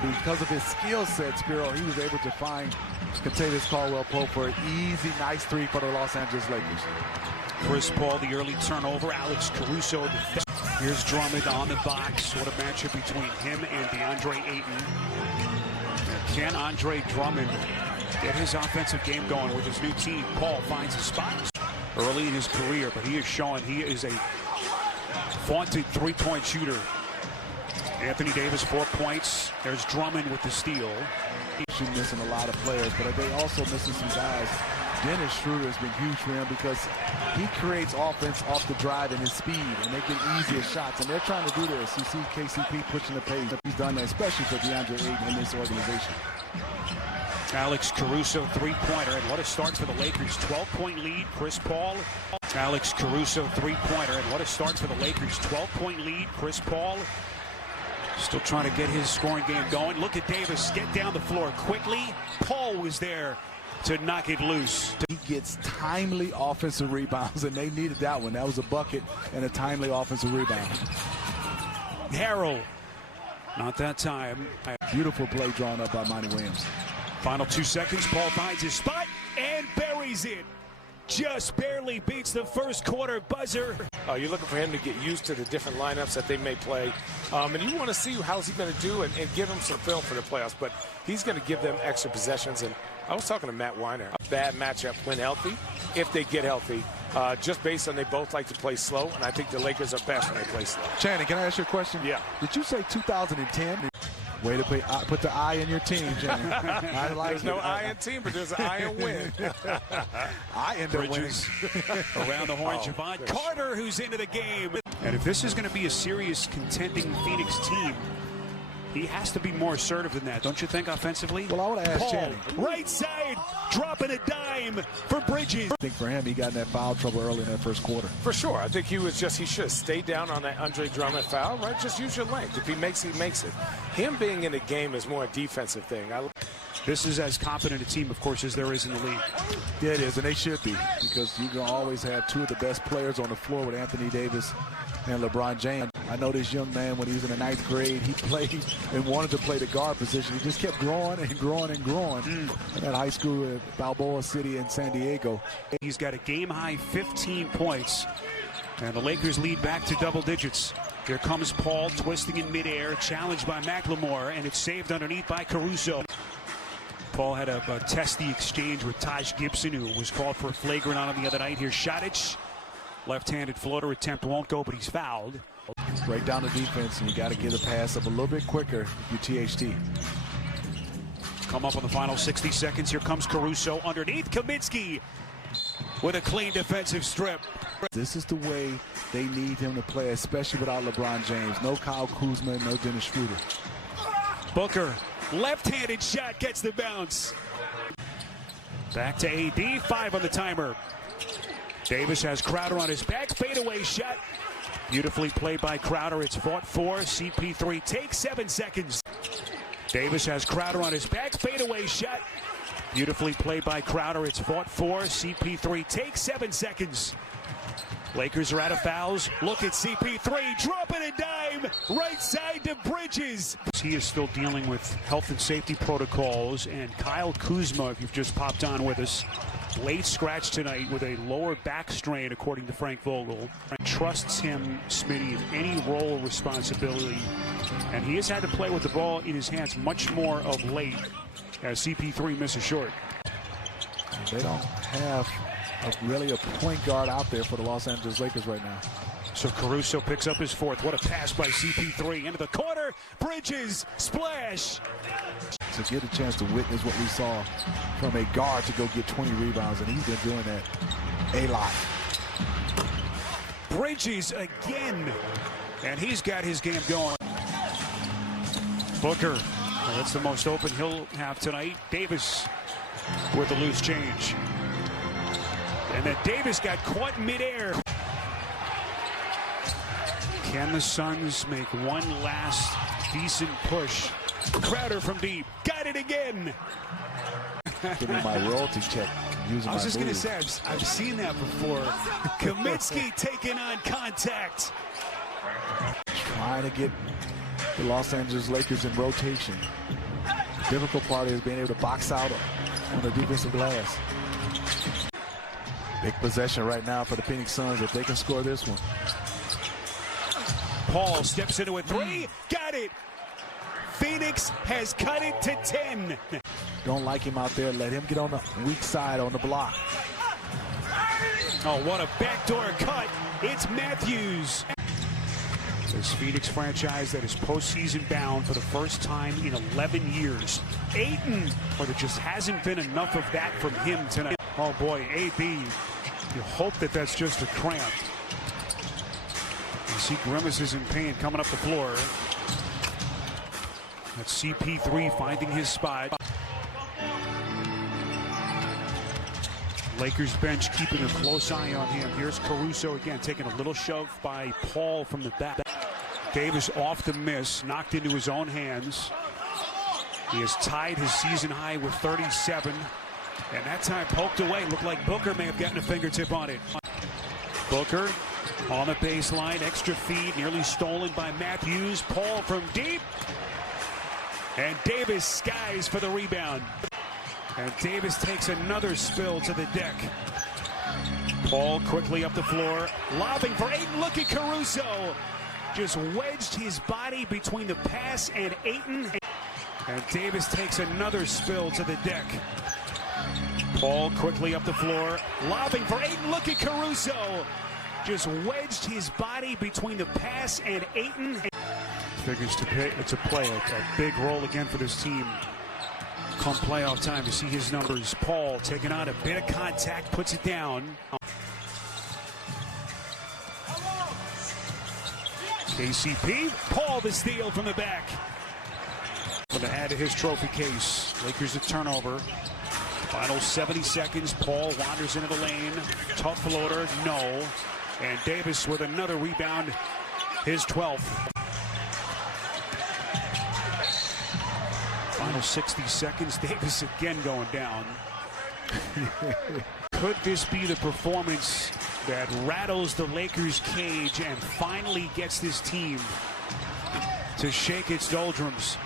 because of his skill set, Spiro, he was able to find Kentavious Caldwell-Pope for an easy, nice three for the Los Angeles Lakers. Chris Paul, the early turnover. Alex Caruso. Here's Drummond on the box. What a matchup between him and DeAndre Ayton. Can Andre Drummond get his offensive game going with his new team? Paul finds a spot early in his career, but he is showing he is a vaunted three-point shooter. Anthony Davis, 4 points. There's Drummond with the steal. He's missing a lot of players, but they also missing some guys. Dennis Schroeder has been huge for him because he creates offense off the drive and his speed and making easier shots. And they're trying to do this. You see KCP pushing the pace. He's done that, especially for DeAndre Ayton in this organization. Alex Caruso, three-pointer, and what a start for the Lakers. 12-point lead, Chris Paul. Alex Caruso, three-pointer, and what a start for the Lakers. 12-point lead, Chris Paul. Still trying to get his scoring game going. Look at Davis get down the floor quickly. Paul was there to knock it loose. He gets timely offensive rebounds, and they needed that one. That was a bucket and a timely offensive rebound. Harrell, not that time. Beautiful play drawn up by Monty Williams. Final 2 seconds. Paul finds his spot and buries it. Just barely beats the first quarter buzzer. You're looking for him to get used to the different lineups that they may play. And you want to see how's he going to do and give him some film for the playoffs. But he's going to give them extra possessions. And I was talking to Matt Weiner. A bad matchup when healthy, if they get healthy, just based on they both like to play slow. And I think the Lakers are best when they play slow. Channing, can I ask you a question? Yeah. Did you say 2010? Way to put the I in your team, Channing. I like there's no I in team, but there's an I in win. I end up winning. Around the horn, Javon Carter, who's into the game. And if this is going to be a serious contending Phoenix team, he has to be more assertive than that, don't you think, offensively? Well, I would have asked Channing. Right side, dropping a dime for Bridges. I think for him, he got in that foul trouble early in that first quarter. For sure. I think he should have stayed down on that Andre Drummond foul, right? Just use your length. If he makes it, he makes it. Him being in the game is more a defensive thing. This is as confident a team, of course, as there is in the league. Yeah, it is, and they should be, because you're going to always have two of the best players on the floor with Anthony Davis and LeBron James. I know this young man, when he was in the 9th grade, he played and wanted to play the guard position. He just kept growing and growing and growing at high school at Balboa City in San Diego. He's got a game-high 15 points, and the Lakers lead back to double digits. Here comes Paul twisting in midair, challenged by McLemore, and it's saved underneath by Caruso. Paul had a testy exchange with Taj Gibson, who was called for a flagrant on him the other night. Here's Šarić. Left-handed floater attempt won't go, but he's fouled. Break down the defense, and you got to get a pass up a little bit quicker if you THT. Come up on the final 60 seconds. Here comes Caruso underneath Kaminsky with a clean defensive strip. This is the way they need him to play, especially without LeBron James. No Kyle Kuzma, no Dennis Schroeder. Booker, left-handed shot, gets the bounce. Back to AD, 5 on the timer. Davis has Crowder on his back, fadeaway shot. Beautifully played by Crowder. It's fought for. CP3 takes 7 seconds. Davis has Crowder on his back, fadeaway shot. Beautifully played by Crowder. It's fought for. CP3 takes 7 seconds. Lakers are out of fouls. Look at CP3 dropping a dime right side to Bridges. He is still dealing with health and safety protocols, and Kyle Kuzma, if you've just popped on with us, late scratch tonight with a lower back strain, according to Frank Vogel. Trusts him, Smitty, in any role or responsibility, and he has had to play with the ball in his hands much more of late as CP3 misses short. They don't have really a point guard out there for the Los Angeles Lakers right now. So Caruso picks up his 4th. What a pass by CP3 into the corner. Bridges, splash. To get a chance to witness what we saw from a guard to go get 20 rebounds, and he's been doing that a lot. Bridges again, and he's got his game going. Booker, that's the most open he'll have tonight. Davis with the loose change. And then Davis got caught midair. Can the Suns make one last decent push? Crowder from deep. Got it again. Give me my royalty check. I was just going to say, I've seen that before. Kaminsky taking on contact. Trying to get the Los Angeles Lakers in rotation. The difficult part is being able to box out on the defensive glass. Big possession right now for the Phoenix Suns if they can score this one. Paul steps into a three. Got it. Phoenix has cut it to 10. Don't like him out there. Let him get on the weak side on the block. Oh, what a backdoor cut. It's Matthews. This Phoenix franchise that is postseason bound for the first time in 11 years. Ayton, or there just hasn't been enough of that from him tonight. Oh boy, AD, you hope that that's just a cramp. You see grimaces in pain coming up the floor. That's CP3 finding his spot. Lakers bench keeping a close eye on him. Here's Caruso again, taking a little shove by Paul from the back. Davis off the miss, knocked into his own hands. He has tied his season high with 37. And that time poked away. Looked like Booker may have gotten a fingertip on it. Booker on the baseline, extra feed, nearly stolen by Matthews. Paul from deep. And Davis skies for the rebound. And Davis takes another spill to the deck. Paul quickly up the floor, lobbing for Ayton. Look at Caruso. Just wedged his body between the pass and Ayton. And Davis takes another spill to the deck. Paul quickly up the floor, lobbing for Ayton. Look at Caruso. Just wedged his body between the pass and Ayton. Figures to play a big role again for this team. Come playoff time to see his numbers. Paul taking on a bit of contact, puts it down. KCP, Paul the steal from the back. Going to add to his trophy case. Lakers a turnover. Final 70 seconds. Paul wanders into the lane. Tough floater, no. And Davis with another rebound, his 12th. Final 60 seconds. Davis again going down. Could this be the performance that rattles the Lakers' cage and finally gets this team to shake its doldrums?